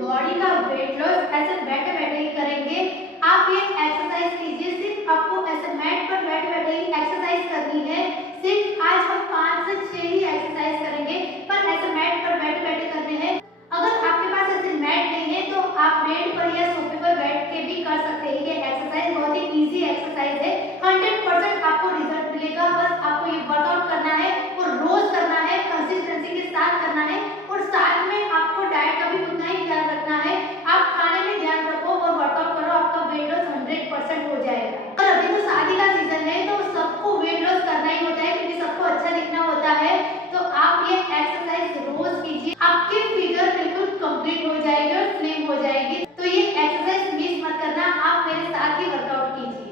Body का weight loss ऐसे बैठे बैठे ही करेंगे। आप ये एक्सरसाइज कीजिए, सिर्फ आपको ऐसे मैट पर बैठे बैठे ही एक्सरसाइज करनी है। सिर्फ आज हम 5 से 6 ही एक्सरसाइज करेंगे, पर ऐसे मैट पर बैठे बैठे करने हैं। अगर आपके पास ऐसे मैट नहीं है तो आप बेड पर या सोफे पर बैठ के भी कर सकते हैं। ये एक्सरसाइज बहुत ही इजी एक्सरसाइज है, 100% आपको रिजल्ट मिलेगा। बस आपको ये वर्कआउट करना है और रोज करना है, कंसिस्टेंसी के साथ करना है और साथ में आपको डाइट का भी उतना ही ध्यान रखना है। आप खाने में ध्यान रखो और वर्कआउट करो, आपका वेट लॉस 100% हो जाएगा। और अभी तो शादी का सीजन है तो सबको वेट लॉस करना ही होता है क्योंकि सबको अच्छा दिखना होता है। तो आप ये एक्सरसाइज रोज कीजिए, आपकी फिगर बिल्कुल कंप्लीट हो जाएगी और स्लिम हो जाएगी। तो ये एक्सरसाइज मिस मत करना, आप मेरे साथ ही वर्कआउट कीजिए।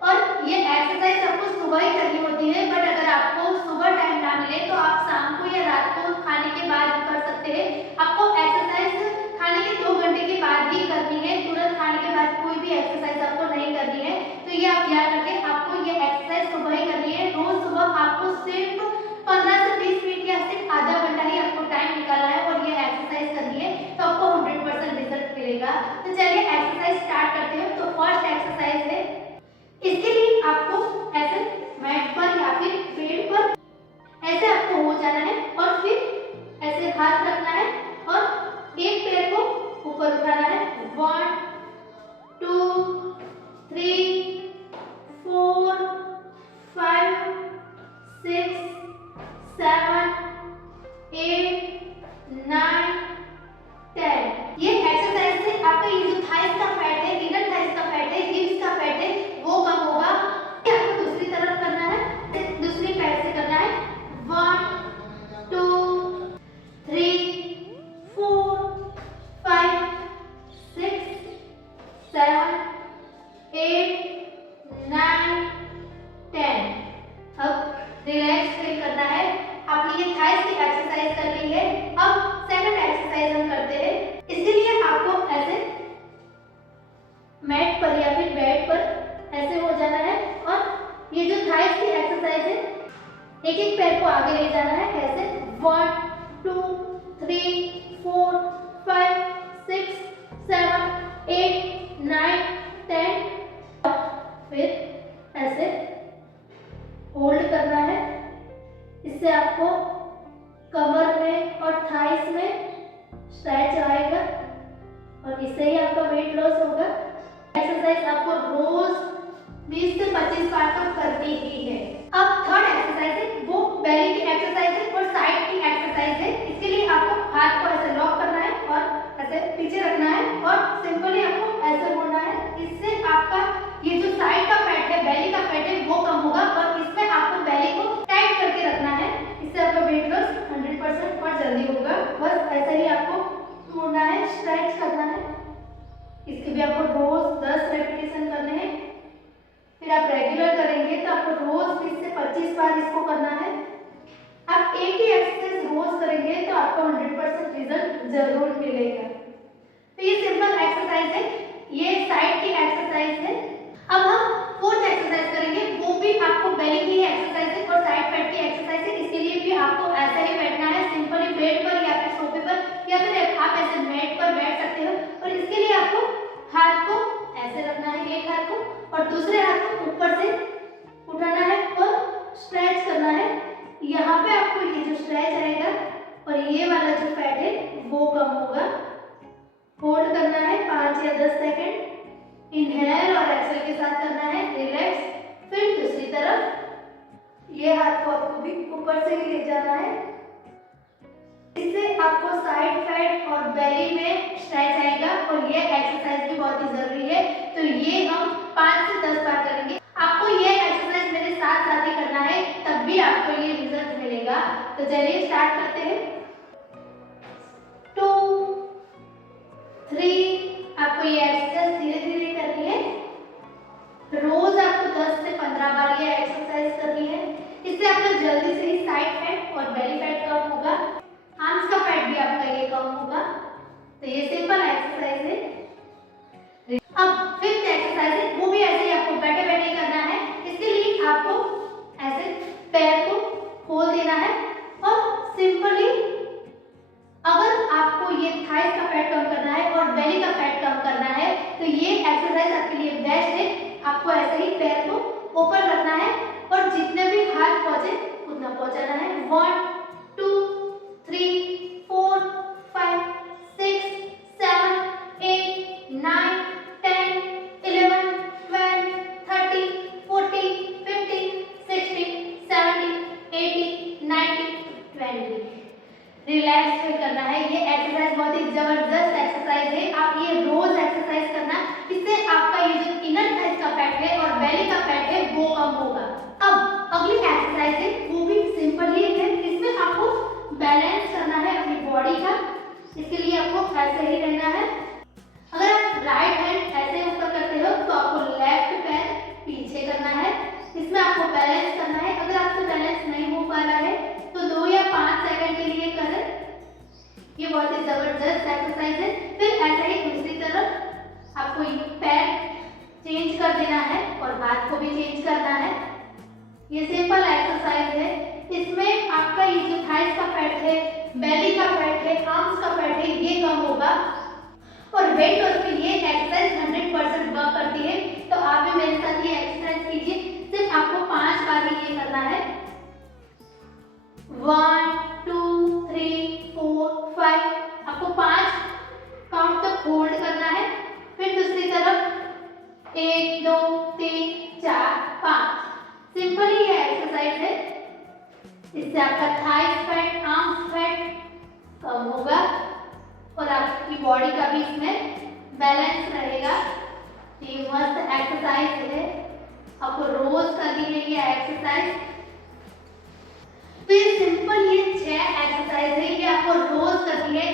और ये एक्सरसाइज आपको सुबह ही करनी होती है, बट अगर आपको सुबह टाइम ना मिले तो आप शाम को या रात को खाने के बाद कर सकते हैं। आपको एक्सरसाइज खाने के 2 घंटे के बाद ही करनी है, तुरंत खाने के बाद कोई भी एक्सरसाइज आपको नहीं करनी है। तो ये आप ध्यान रखें, आपको ये एक्सरसाइज सुबह ही करनी है। रोज सुबह आपको सिर्फ 15 से 20 मिनट या सिर्फ आधा घंटा ही आपको टाइम निकालना है और ये एक्सरसाइज करनी है, तो आपको 100% रिजल्ट मिलेगा। तो चलिए एक्सरसाइज स्टार्ट करते हैं। तो फर्स्ट एक्सरसाइज है, इसके लिए आपको ऐसे मैट पर या फिर बेड पर ऐसे आपको हो जाना है और फिर ऐसे हाथ रखना है और एक पैर को ऊपर उठाना है। 1 2 3 4 5 6 7 8 9 10। ये एक्सरसाइज से आपका ये जो थाइस का फैट है, इनर थाइस का फैट है, हिप्स का फैट है, वो कम होगा। आपको दूसरी तरफ करना है, दूसरी पैर से करना है। 1 2 3 4 5 6 7 8 9 10। अब रिलैक्स फील करना है। आपने ये थाइस की एक्सरसाइज कर ली है। अब सेकंड एक्सरसाइज हम करते हैं। इसके लिए आपको ऐसे मैट पर या फिर बेड पर ऐसे हो जाना है और ये जो थाइस की एक्सरसाइज है, एक एक पैर को आगे ले जाना है ऐसे। 1 2 3 4 5 6 7 8 9 10। फिर ऐसे होल्ड करना है। इससे आपको कमर में और थाइस में स्ट्रेच आएगा और इससे ही आपका वेट लॉस होगा। एक्सरसाइज आपको रोज 20 से 25 बार तक करनी ही है। अब थर्ड एक्सरसाइज है, वो बेली की एक्सरसाइज है और साइड की एक्सरसाइज है। इसके लिए आपको हाथ को ऐसे लॉक करना है और ऐसे पीछे रखना है और सिंपली आपको ऐसे मोड़ना है। इससे आपका ये जो साइड का फैट है, बेली का फैट है, वो कम होगा और इसमें आपको बेली को टाइट करके रखना है। इससे आपका वेट लॉस 100% और जल्दी होगा। बस ऐसे ही आपको मोड़ना है, स्ट्रेच करना है। इसके भी आपको रोज 10 रेपिटेशन करने हैं। फिर आप रेगुलर करेंगे तो आपको रोज 20 से 25 बार इसको करना है। आप एक ही एक्सरसाइज रोज करेंगे तो आपको 100% रिजल्ट जरूर मिलेगा। तो ये सिंपल एक्सरसाइज है, ये साइड की एक्सरसाइज है। अब हम फोर्थ एक्सरसाइज करेंगे, वो भी आपको बेली की एक्सरसाइज है और साइड फैट की एक्सरसाइज है। इसके लिए भी आपको ऐसा ही बैठना है, सिंपली बेड पर या फिर सोफे पर या फिर आप ऐसे मैट पर बैठ सकते हो। और इसके लिए आपको हाथ को ऐसे रखना है, एक हाथ को, और दूसरे हाथ को ऊपर से उठाना है और स्ट्रेच करना है। यहाँ पे आपको ये जो स्ट्रेच आएगा और ये वाला जो फैट है वो कम होगा। होल्ड करना है 5 या 10 सेकंड। इनहेल और एक्सहेल के साथ करना है, रिलैक्स। फिर दूसरी तरफ ये हाथ को आपको भी ऊपर से ही ले जाना है। इससे आपको साइड फैट और बेली में स्ट्रेच आएगा और ये एक्सरसाइज भी बहुत ही जरूरी है। तो ये हम 5 से 10 बार करेंगे। आपको ये एक्सरसाइज मेरे साथ साथ ही करना है, तब भी आपको ये रिजल्ट मिलेगा। तो चलिए स्टार्ट करते हैं। 2 3। आपको ये एक्सरसाइज धीरे धीरे करनी है। रोज आपको 10 से 15 बार ये एक्सरसाइज करनी है। इससे आपका जल्दी से ही साइड फैट और बेली फैट कम होगा, आर्म्स का फैट भी आपका ये कम होगा। तो ये सिंपल एक्सरसाइज है। अब फिफ्थ एक्सरसाइज है, वो भी ऐसे ही आपको बैठे बैठे करना है। इसके लिए आपको ऐसे पैर को खोल देना है और सिंपली, अगर आपको ये थाइस का फैट कम करना है तो ये एक्सरसाइज आपके लिए बेस्ट है। आपको ऐसे ही पैर को ऊपर रखना है और जितने भी हाथ पहुंचे उतना पहुंचाना है। 1 2 3 4 5 6 7 8 9 10 11 12 13 14 15 16 17 18 19 20। रिलैक्स फील करना है। ये एक्सरसाइज बहुत ही जबरदस्त एक्सरसाइज है। आप ये रोज एक्सरसाइज करना, इससे आपका ये जो इनर थाइस का फैट है और बेली का फैट है वो कम होगा। अब अगली एक्सरसाइज है वो भी सिंपल ही है। इसमें आपको बैलेंस करना है अपनी बॉडी का। इसके लिए आपको ऐसे ही रहना है। अगर आप राइट हैंड ऐसे ऊपर करते हो तो आपको लेफ्ट पैर पीछे करना है। इसमें आपको बैलेंस करना है। अगर आपसे बैलेंस नहीं हो पा रहा है तो 2 या 5 सेकंड के लिए करें। ये बहुत ही जबरदस्त एक्सरसाइज है। फिर ऐसे ही दूसरी तरफ आपको पैर चेंज कर देना है और हाथ को भी चेंज करना है। ये सिंपल एक्सरसाइज है। इसमें आपका ये जो थाइस का फैट है, बेली का फैट है, आर्म्स का फैट है, ये कम होगा और वेट लॉस के लिए एक्सरसाइज 100% वर्क करती है। तो आप भी मेरे साथ ये एक्सरसाइज कीजिए। सिर्फ आपको 5 बार ही ये करना है। 1 2 3 4 5। आपको 5 काउंट तक होल्ड करना है। फिर दूसरी तरफ 1 2 3 4 5। सिंपल ही ये एक्सरसाइज है। इससे आपका थाइस फैट, आर्म्स फैट कम होगा और आपकी बॉडी का भी इसमें बैलेंस रहेगा। ये मस्त एक्सरसाइज है। आपको रोज करनी है ये एक्सरसाइज। तो ये सिंपल ये 6 एक्सरसाइज है, ये आपको रोज करनी है।